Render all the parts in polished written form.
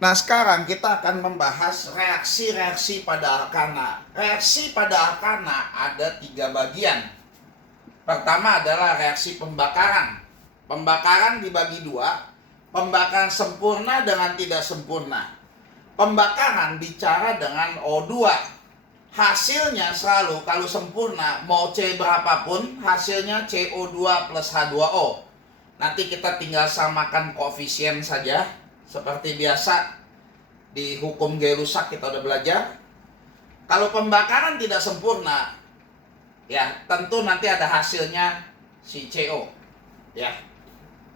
Nah, sekarang kita akan membahas reaksi-reaksi pada alkana. Reaksi pada alkana ada 3 bagian. Pertama adalah reaksi pembakaran. Pembakaran dibagi 2, pembakaran sempurna dengan tidak sempurna. Pembakaran bicara dengan O2. Hasilnya selalu kalau sempurna, mau C berapapun, hasilnya CO2 plus H2O. Nanti kita tinggal samakan koefisien saja. Seperti biasa, di hukum G rusak kita udah belajar. Kalau pembakaran tidak sempurna, ya tentu nanti ada hasilnya si CO. Ya,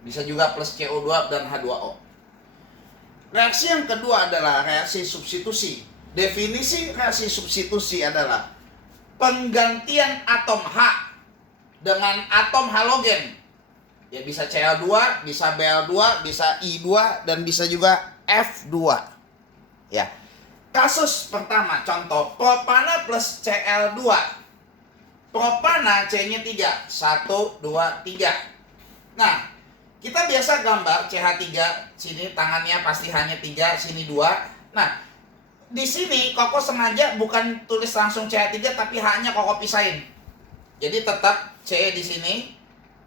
bisa juga plus CO2 dan H2O. Reaksi yang kedua adalah reaksi substitusi. Definisi reaksi substitusi adalah penggantian atom H dengan atom halogen. Ya bisa Cl2, bisa Bl2, bisa I2, dan bisa juga F2. Ya. Kasus pertama, contoh propana plus Cl2. Propana C-nya 3. 1, 2, 3. Nah, kita biasa gambar CH3, sini tangannya pasti hanya 3, sini 2. Nah, di sini Koko sengaja bukan tulis langsung CH3 tapi hanya Koko pisahin. Jadi tetap C di sini,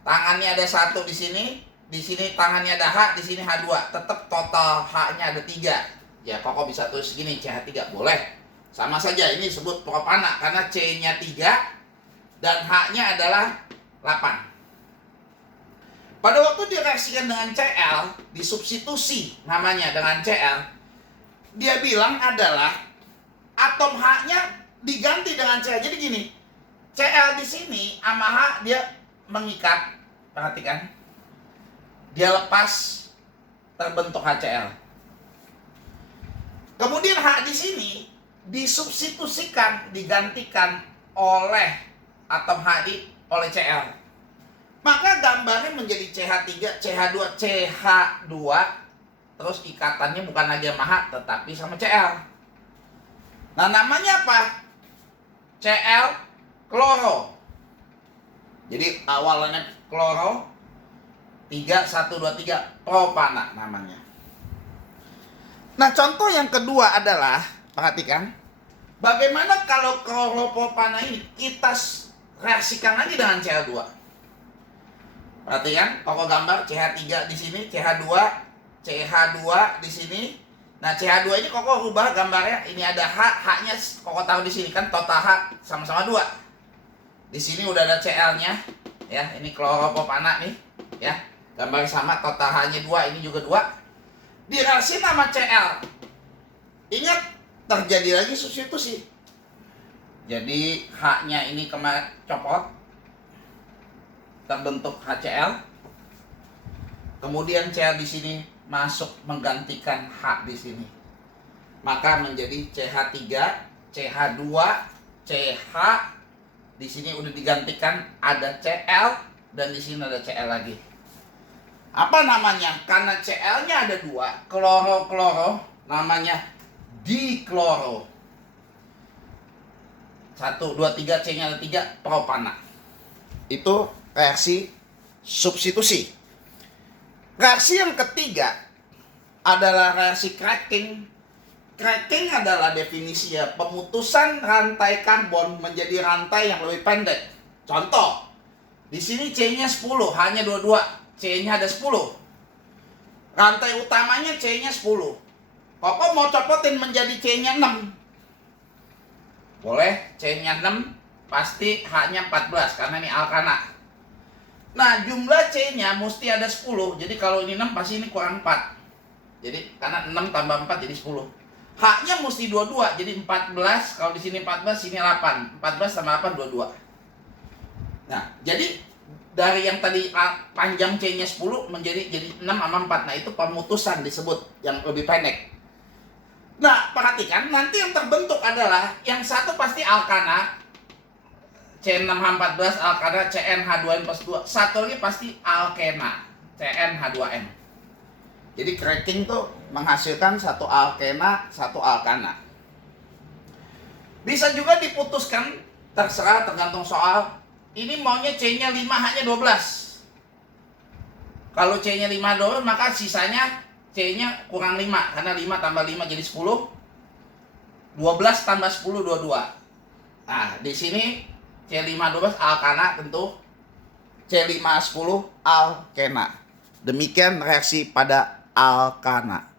tangannya ada 1 di sini tangannya ada H, di sini H2. Tetap total H-nya ada 3. Ya, Koko bisa tulis gini, CH3 boleh. Sama saja ini disebut propana karena C-nya 3 dan H-nya adalah 8. Pada waktu direaksikan dengan Cl, disubstitusi namanya dengan Cl, dia bilang adalah atom H-nya diganti dengan Cl. Jadi gini, Cl di sini sama H dia mengikat, perhatikan. Dia lepas, terbentuk HCl. Kemudian H di sini disubstitusikan, digantikan oleh atom H oleh Cl. Maka gambarnya menjadi CH3, CH2, CH2. Terus ikatannya bukan lagi sama H, tetapi sama Cl. Nah, namanya apa? Cl kloro. Jadi awalnya kloro, 3, 1, 2, 3, propana namanya. Nah, contoh yang kedua adalah, perhatikan, bagaimana kalau kloropropana ini kita reaksikan lagi dengan Cl2. Perhatikan, Koko gambar CH3 di sini, CH2 di sini. Nah, CH2 ini Koko rubah gambarnya, ini ada H, H-nya Koko taruh di sini kan, total H sama-sama 2. Di sini udah ada Cl-nya, ya, ini kloropropana nih, ya. Gambarnya sama, total H-nya 2, ini juga 2. Direaksi sama Cl. Ingat, terjadi lagi substitusi. Jadi H-nya ini kemarin copot, terbentuk HCl. Kemudian Cl di sini masuk menggantikan H di sini. Maka menjadi CH3, CH2, CH. Di sini udah digantikan ada Cl dan di sini ada Cl lagi. Apa namanya? Karena Cl-nya ada 2, kloro-kloro, namanya dikloro. 1, 2, 3, C-nya ada 3, propana. Itu reaksi substitusi. Reaksi yang ketiga adalah reaksi cracking. Cracking adalah definisinya pemutusan rantai karbon menjadi rantai yang lebih pendek. Contoh, di sini C-nya 10, hanya 22. C-nya ada 10. Rantai utamanya C-nya 10. Koko mau copotin menjadi C-nya 6. Boleh, C-nya 6, pasti H-nya 14 karena ini alkana. Nah, jumlah C-nya mesti ada 10. Jadi kalau ini 6 pasti ini kurang 4. Jadi karena 6 tambah 4 jadi 10. H-nya mesti 22, jadi 14. Kalau di sini 14, sini 8. 14 tambah 8 22. Nah, jadi dari yang tadi panjang C-nya 10 menjadi 6 sama 4. Nah, itu pemutusan disebut yang lebih pendek. Nah, perhatikan, nanti yang terbentuk adalah yang satu pasti alkana, C6H14 alkana, CnH2n plus 2. Satu lagi pasti alkena, CnH2n. Jadi cracking tuh menghasilkan satu alkena, satu alkana. Bisa juga diputuskan, terserah tergantung soal. Ini maunya C-nya 5, H-nya 12. Kalau C-nya 5 doang, maka sisanya C-nya kurang 5, karena 5 tambah 5 jadi 10. 12 tambah 10, 22. Nah, di sini C5, 12 alkana tentu. C5, 10 alkena. Demikian reaksi pada alkana.